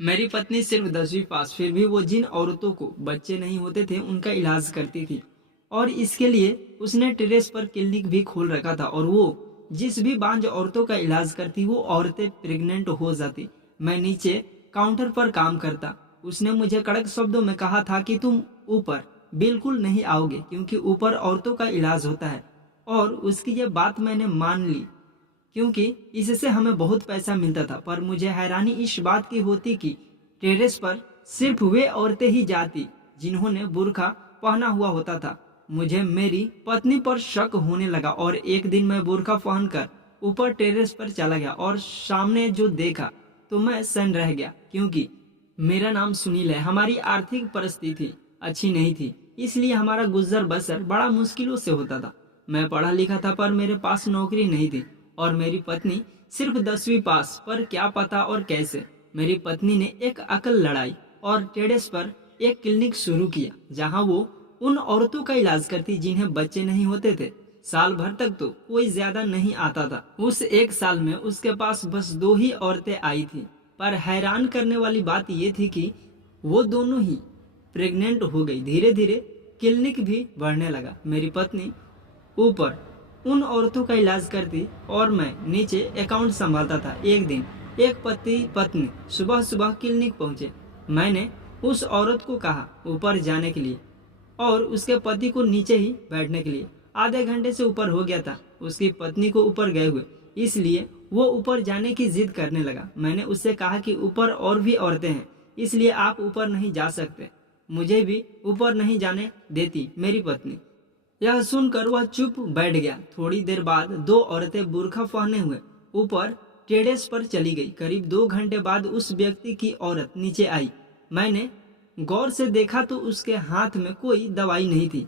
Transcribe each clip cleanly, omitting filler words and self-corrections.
मेरी पत्नी सिर्फ 10वीं पास, फिर भी वो जिन औरतों को बच्चे नहीं होते थे उनका इलाज करती थी। और इसके लिए उसने टेरेस पर क्लिनिक भी खोल रखा था। और वो जिस भी बांझ औरतों का इलाज करती वो औरतें प्रेग्नेंट हो जाती। मैं नीचे काउंटर पर काम करता। उसने मुझे कड़क शब्दों में कहा था कि तुम ऊपर बिल्कुल नहीं आओगे, क्योंकि ऊपर औरतों का इलाज होता है। और उसकी ये बात मैंने मान ली, क्योंकि इससे हमें बहुत पैसा मिलता था। पर मुझे हैरानी इस बात की होती कि टेरेस पर सिर्फ वे औरतें ही जाती जिन्होंने बुर्का पहना हुआ होता था। मुझे मेरी पत्नी पर शक होने लगा और एक दिन मैं बुर्का पहनकर ऊपर टेरेस पर चला गया और सामने जो देखा तो मैं सन्न रह गया, क्योंकि मेरा नाम सुनील है। हमारी आर्थिक परिस्थिति अच्छी नहीं थी, इसलिए हमारा गुजर बसर बड़ा मुश्किलों से होता था। मैं पढ़ा लिखा था पर मेरे पास नौकरी नहीं थी और मेरी पत्नी सिर्फ 10वीं पास। पर क्या पता और कैसे मेरी पत्नी ने एक अकल लड़ाई और टेरेस पर एक क्लिनिक शुरू किया, जहां वो उन औरतों का इलाज करती जिन्हें बच्चे नहीं होते थे। साल भर तक तो कोई ज्यादा नहीं आता था। उस एक साल में उसके पास बस 2 ही औरतें आई थी। पर हैरान करने वाली बात ये थी कि वो दोनों ही प्रेग्नेंट हो गई। धीरे धीरे क्लिनिक भी बढ़ने लगा। मेरी पत्नी ऊपर उन औरतों का इलाज करती और मैं नीचे अकाउंट संभालता था। एक दिन एक पति पत्नी सुबह सुबह क्लिनिक पहुंचे। मैंने उस औरत को कहा ऊपर जाने के लिए और उसके पति को नीचे ही बैठने के लिए। आधे घंटे से ऊपर हो गया था उसकी पत्नी को ऊपर गए हुए, इसलिए वो ऊपर जाने की जिद करने लगा। मैंने उससे कहा कि ऊपर और भी औरतें हैं, इसलिए आप ऊपर नहीं जा सकते। मुझे भी ऊपर नहीं जाने देती मेरी पत्नी। यह सुनकर वह चुप बैठ गया। थोड़ी देर बाद 2 औरतें बुर्का पहने हुए ऊपर टेरेस पर चली गई। करीब 2 घंटे बाद उस व्यक्ति की औरत नीचे आई। मैंने गौर से देखा तो उसके हाथ में कोई दवाई नहीं थी,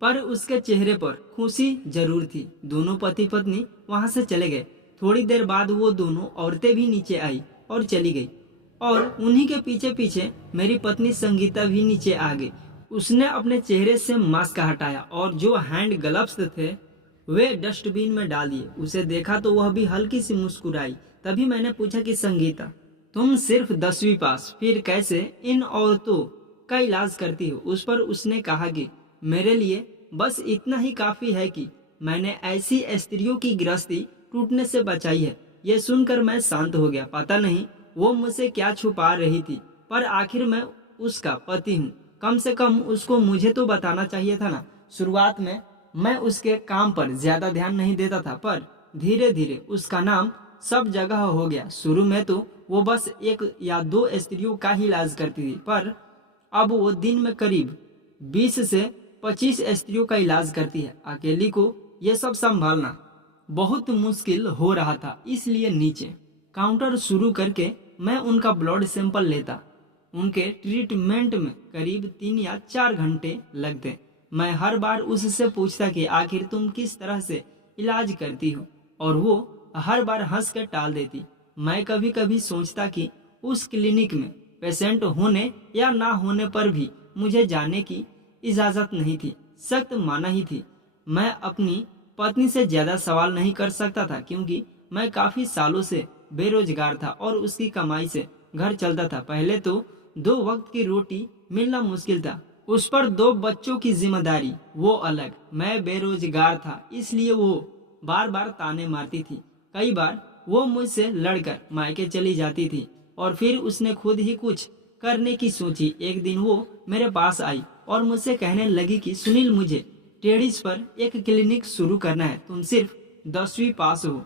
पर उसके चेहरे पर खुशी जरूर थी। दोनों पति पत्नी वहां से चले गए। थोड़ी देर बाद वो दोनों औरतें भी नीचे आई और चली गई और उन्हीं के पीछे पीछे मेरी पत्नी संगीता भी नीचे आ गई। उसने अपने चेहरे से मास्क हटाया और जो हैंड ग्लव्स थे वे डस्टबिन में डाल दिए। उसे देखा तो वह भी हल्की सी मुस्कुराई। तभी मैंने पूछा कि संगीता, तुम सिर्फ 10वीं पास, फिर कैसे इन औरतों का इलाज करती हो? उस पर उसने कहा कि मेरे लिए बस इतना ही काफी है कि मैंने ऐसी स्त्रियों की गृहस्थी टूटने से बचाई है। यह सुनकर मैं शांत हो गया। पता नहीं वो मुझसे क्या छुपा रही थी, पर आखिर मैं उसका पति हूँ। कम से कम उसको मुझे तो बताना चाहिए था ना। शुरुआत में मैं उसके काम पर ज्यादा ध्यान नहीं देता था, पर धीरे धीरे उसका नाम सब जगह हो गया। शुरू में तो वो बस 1 या 2 स्त्रियों का ही इलाज करती थी, पर अब वो दिन में करीब 20 से 25 स्त्रियों का इलाज करती है। अकेली को ये सब संभालना बहुत मुश्किल हो रहा था, इसलिए नीचे काउंटर शुरू करके मैं उनका ब्लड सैंपल लेता। उनके ट्रीटमेंट में करीब 3 या 4 घंटे लगते। मैं हर बार उससे पूछता कि आखिर तुम किस तरह से इलाज करती हो, और वो हर बार हंस कर टाल देती। मैं कभी कभी सोचता कि उस क्लिनिक में पेशेंट होने या ना होने पर भी मुझे जाने की इजाजत नहीं थी, सख्त माना ही थी। मैं अपनी पत्नी से ज्यादा सवाल नहीं कर सकता था, क्योंकि मैं काफी सालों से बेरोजगार था और उसकी कमाई से घर चलता था। पहले तो 2 वक्त की रोटी मिलना मुश्किल था, उस पर 2 बच्चों की जिम्मेदारी वो अलग। मैं बेरोजगार था, इसलिए वो बार बार ताने मारती थी। कई बार वो मुझसे लड़कर मायके चली जाती थी और फिर उसने खुद ही कुछ करने की सोची। एक दिन वो मेरे पास आई और मुझसे कहने लगी कि सुनील, मुझे टेरिस पर एक क्लिनिक शुरू करना है। तुम सिर्फ 10वीं पास हो,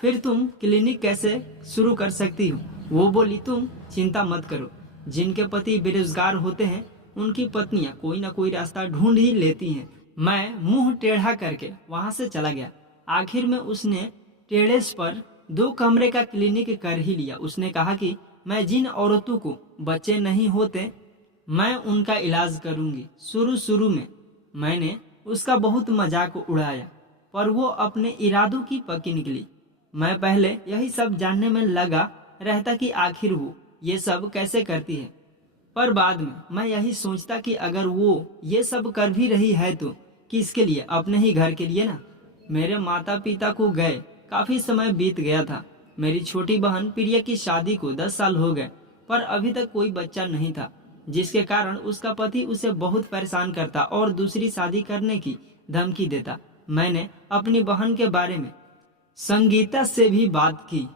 फिर तुम क्लिनिक कैसे शुरू कर सकती हो? वो बोली, तुम चिंता मत करो, जिनके पति बेरोजगार होते हैं उनकी पत्नियां कोई ना कोई रास्ता ढूंढ ही लेती हैं। मैं मुंह टेढ़ा करके वहां से चला गया। आखिर में उसने टेरेस पर 2 कमरे का क्लिनिक कर ही लिया। उसने कहा कि मैं जिन औरतों को बच्चे नहीं होते मैं उनका इलाज करूंगी। शुरू शुरू में मैंने उसका बहुत मजाक उड़ाया, पर वो अपने इरादों की पक्की निकली। मैं पहले यही सब जानने में लगा रहता कि आखिर वो ये सब कैसे करती है, पर बाद में मैं यही सोचता कि अगर वो ये सब कर भी रही है तो किसके लिए? अपने ही घर के लिए ना। मेरे माता पिता को गए काफी समय बीत गया था। मेरी छोटी बहन प्रिया की शादी को 10 साल हो गए। पर अभी तक कोई बच्चा नहीं था, जिसके कारण उसका पति उसे बहुत परेशान करता और दूसरी शादी करने की धमकी देता। मैंने अपनी बहन के बारे में संगीता से भी बात की,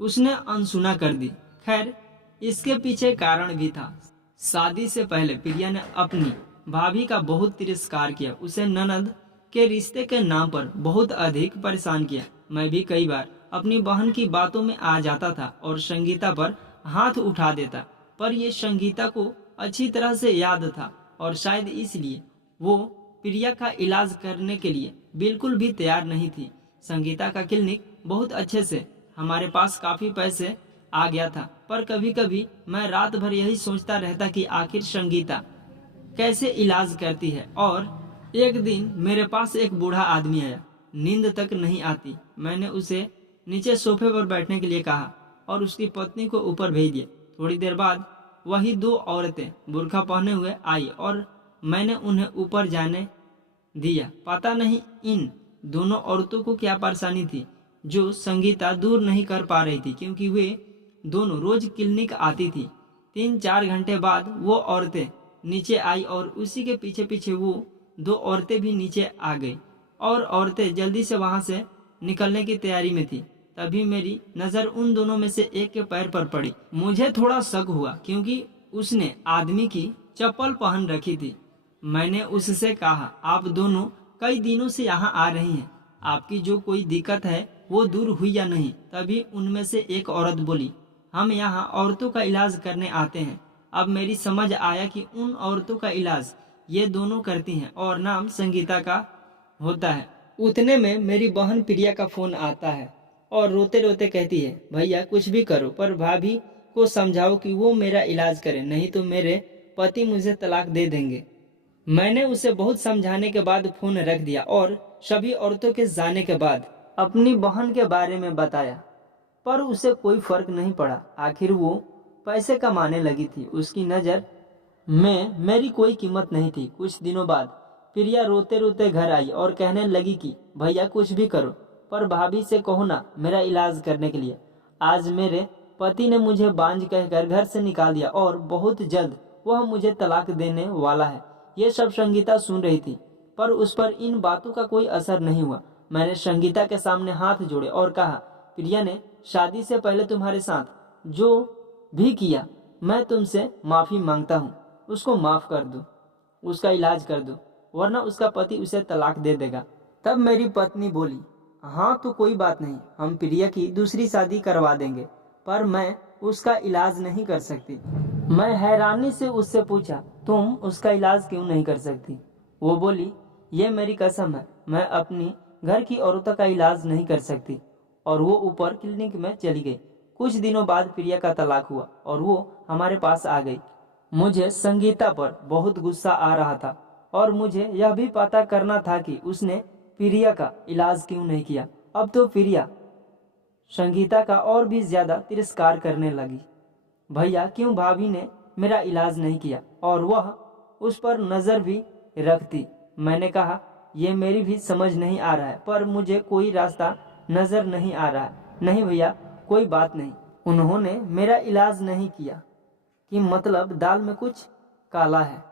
उसने अनसुना कर दी। खैर, इसके पीछे कारण भी था। शादी से पहले प्रिया ने अपनी भाभी का बहुत तिरस्कार किया, उसे ननद के रिश्ते के नाम पर बहुत अधिक परेशान किया। मैं भी कई बार अपनी बहन की बातों में आ जाता था और संगीता पर हाथ उठा देता, पर यह संगीता को अच्छी तरह से याद था और शायद इसलिए वो प्रिया का इलाज करने के लिए बिल्कुल भी तैयार नहीं थी। संगीता का क्लिनिक बहुत अच्छे से हमारे पास काफी पैसे आ गया था, पर कभी कभी मैं रात भर यही सोचता रहता कि आखिर संगीता कैसे इलाज करती है। और एक दिन मेरे पास एक बूढ़ा आदमी आया, नींद तक नहीं आती। मैंने उसे नीचे सोफे पर बैठने के लिए कहा और उसकी पत्नी को ऊपर भेज दिया। थोड़ी देर बाद वही दो औरतें बुर्का पहने हुए आई और मैंने उन्हें ऊपर जाने दिया। पता नहीं इन दोनों औरतों को क्या परेशानी थी जो संगीता दूर नहीं कर पा रही थी, क्योंकि वे दोनों रोज क्लिनिक आती थी। 3-4 घंटे बाद वो औरतें नीचे आई और उसी के पीछे पीछे वो दो औरतें भी नीचे आ गई और औरतें जल्दी से वहां से निकलने की तैयारी में थी। तभी मेरी नजर उन दोनों में से एक के पैर पर पड़ी। मुझे थोड़ा शक हुआ क्योंकि उसने आदमी की चप्पल पहन रखी थी। मैंने उससे कहा, आप दोनों कई दिनों से यहाँ आ रही हैं, आपकी जो कोई दिक्कत है वो दूर हुई या नहीं? तभी उनमें से एक औरत बोली, हम यहाँ औरतों का इलाज करने आते हैं। अब मेरी समझ आया कि उन औरतों का इलाज ये दोनों करती हैं और नाम संगीता का होता है। उतने में मेरी बहन प्रिया का फोन आता है और रोते रोते कहती है, भैया कुछ भी करो पर भाभी को समझाओ कि वो मेरा इलाज करे, नहीं तो मेरे पति मुझे तलाक दे देंगे। मैंने उसे बहुत समझाने के बाद फोन रख दिया और सभी औरतों के जाने के बाद अपनी बहन के बारे में बताया, पर उसे कोई फर्क नहीं पड़ा। आखिर वो पैसे कमाने लगी थी, उसकी नज़र में मेरी कोई कीमत नहीं थी। कुछ दिनों बाद प्रिया रोते रोते घर आई और कहने लगी कि भैया कुछ भी करो पर भाभी से कहो ना मेरा इलाज करने के लिए। आज मेरे पति ने मुझे बांझ कहकर घर से निकाल दिया और बहुत जल्द वह मुझे तलाक देने वाला है। ये सब संगीता सुन रही थी, पर उस पर इन बातों का कोई असर नहीं हुआ। मैंने संगीता के सामने हाथ जोड़े और कहा, प्रिया ने शादी से पहले तुम्हारे साथ जो भी किया मैं तुमसे माफी मांगता हूँ, उसको माफ कर दो, उसका इलाज कर दो, वरना उसका पति उसे तलाक दे देगा। तब मेरी पत्नी बोली, हाँ तो कोई बात नहीं, हम प्रिया की दूसरी शादी करवा देंगे, पर मैं उसका इलाज नहीं कर सकती। मैं हैरानी से उससे पूछा, तुम उसका इलाज क्यों नहीं कर सकती? वो बोली, ये मेरी कसम है, मैं अपनी घर की औरतों का इलाज नहीं कर सकती। और वो ऊपर क्लिनिक में चली गई। कुछ दिनों बाद प्रिया का तलाक हुआ और वो हमारे पास आ गई। मुझे संगीता पर बहुत गुस्सा आ रहा था और मुझे यह भी पता करना था कि उसने प्रिया का इलाज क्यों नहीं किया। अब तो प्रिया संगीता का और भी ज्यादा तिरस्कार करने लगी। भैया क्यों भाभी ने मेरा इलाज नहीं किया और वह उस पर नजर भी रखती? मैंने कहा, ये मेरी भी समझ नहीं आ रहा है, पर मुझे कोई रास्ता नजर नहीं आ रहा है। नहीं भैया कोई बात नहीं, उन्होंने मेरा इलाज नहीं किया कि मतलब दाल में कुछ काला है।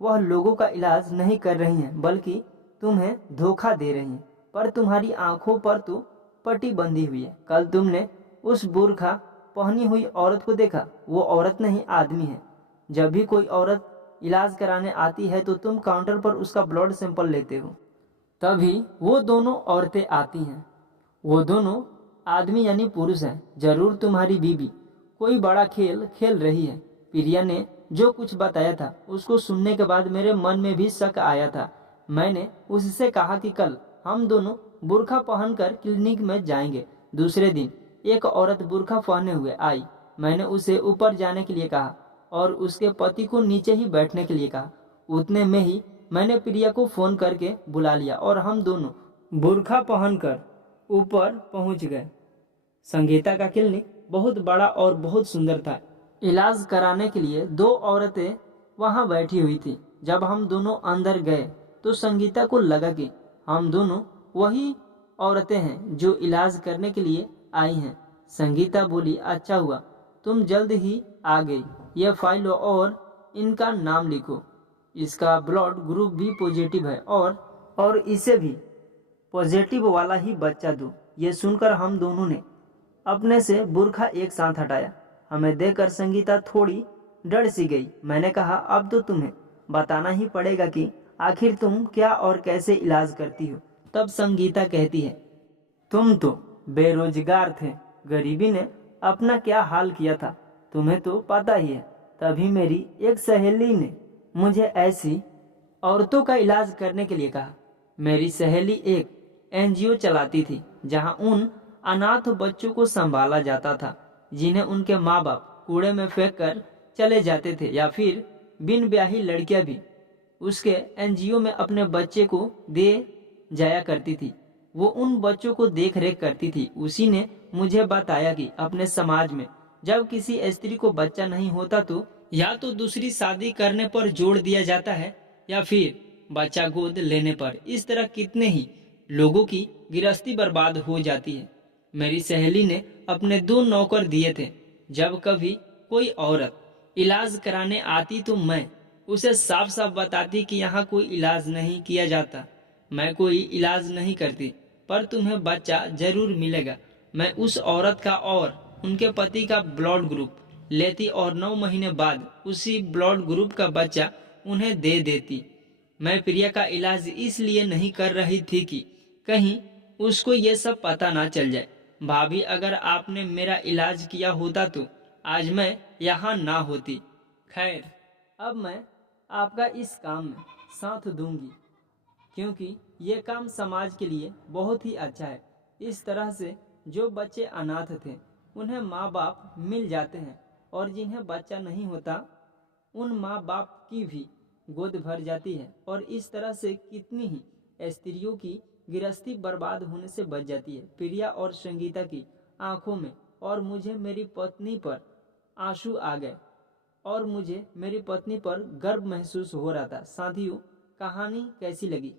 वह लोगों का इलाज नहीं कर रही हैं, बल्कि तुम्हें धोखा दे रही हैं। पर तुम्हारी आंखों पर तो पट्टी बंधी हुई है। कल तुमने उस बुर्खा पहनी हुई औरत को देखा, वो औरत नहीं आदमी है। जब भी कोई औरत इलाज कराने आती है तो तुम काउंटर पर उसका ब्लड सैंपल लेते हो, तभी वो दोनों औरतें आती हैं। वो दोनों आदमी यानी पुरुष हैं। जरूर तुम्हारी बीबी कोई बड़ा खेल खेल रही है। प्रिया ने जो कुछ बताया था उसको सुनने के बाद मेरे मन में भी शक आया था। मैंने उससे कहा कि कल हम दोनों बुर्खा पहनकर क्लिनिक में जाएंगे। दूसरे दिन एक औरत बुर्खा पहने हुए आई। मैंने उसे ऊपर जाने के लिए कहा और उसके पति को नीचे ही बैठने के लिए कहा। उतने में ही मैंने प्रिया को फोन करके बुला लिया और हम दोनों बुर्खा पहनकर ऊपर पहुंच गए। संगीता का क्लिनिक बहुत बड़ा और बहुत सुंदर था। इलाज कराने के लिए दो औरतें वहां बैठी हुई थी। जब हम दोनों अंदर गए तो संगीता को लगा कि हम दोनों वही औरतें हैं जो इलाज करने के लिए आई हैं। संगीता बोली, अच्छा हुआ तुम जल्द ही आ गई, यह फाइल लो और इनका नाम लिखो। इसका ब्लड ग्रुप भी पॉजिटिव है और इसे भी पॉजिटिव वाला ही बच्चा दो। ये सुनकर हम दोनों ने अपने से बुर्खा एक साथ हटाया। हमें देखकर संगीता थोड़ी डर सी गई। मैंने कहा, अब तो तुम्हें बताना ही पड़ेगा कि आखिर तुम क्या और कैसे इलाज करती हो। तब संगीता कहती है, तुम तो बेरोजगार थे, गरीबी ने अपना क्या हाल किया था तुम्हें तो पता ही है। तभी मेरी एक सहेली ने मुझे ऐसी औरतों का इलाज करने के लिए कहा। मेरी सहेली एक एनजीओ चलाती थी जहां उन अनाथ बच्चों को संभाला जाता था जिन्हें उनके माँ बाप कूड़े में फेंक कर चले जाते थे, या फिर बिन ब्याही लड़कियां भी उसके एनजीओ में अपने बच्चे को दे जाया करती थी। वो उन बच्चों को देख रेख करती थी। उसी ने मुझे बताया कि अपने समाज में जब किसी स्त्री को बच्चा नहीं होता तो या तो दूसरी शादी करने पर जोर दिया जाता है या फिर बच्चा गोद लेने पर। इस तरह कितने ही लोगों की गृहस्थी बर्बाद हो जाती है। मेरी सहेली ने अपने 2 नौकर दिए थे। जब कभी कोई औरत इलाज कराने आती तो मैं उसे साफ साफ बताती कि यहाँ कोई इलाज नहीं किया जाता, मैं कोई इलाज नहीं करती, पर तुम्हें बच्चा जरूर मिलेगा। मैं उस औरत का और उनके पति का ब्लड ग्रुप लेती और 9 महीने बाद उसी ब्लड ग्रुप का बच्चा उन्हें दे देती। मैं प्रिया का इलाज इसलिए नहीं कर रही थी कि कहीं उसको ये सब पता ना चल जाए। भाभी, अगर आपने मेरा इलाज किया होता तो आज मैं यहाँ ना होती। खैर, अब मैं आपका इस काम में साथ दूंगी क्योंकि ये काम समाज के लिए बहुत ही अच्छा है। इस तरह से जो बच्चे अनाथ थे उन्हें माँ बाप मिल जाते हैं और जिन्हें बच्चा नहीं होता उन माँ बाप की भी गोद भर जाती है और इस तरह से कितनी ही स्त्रियों की गृहस्थी बर्बाद होने से बच जाती है। प्रिया और संगीता की आंखों में और मुझे मेरी पत्नी पर आंसू आ गए और मुझे मेरी पत्नी पर गर्व महसूस हो रहा था। साथियों, कहानी कैसी लगी?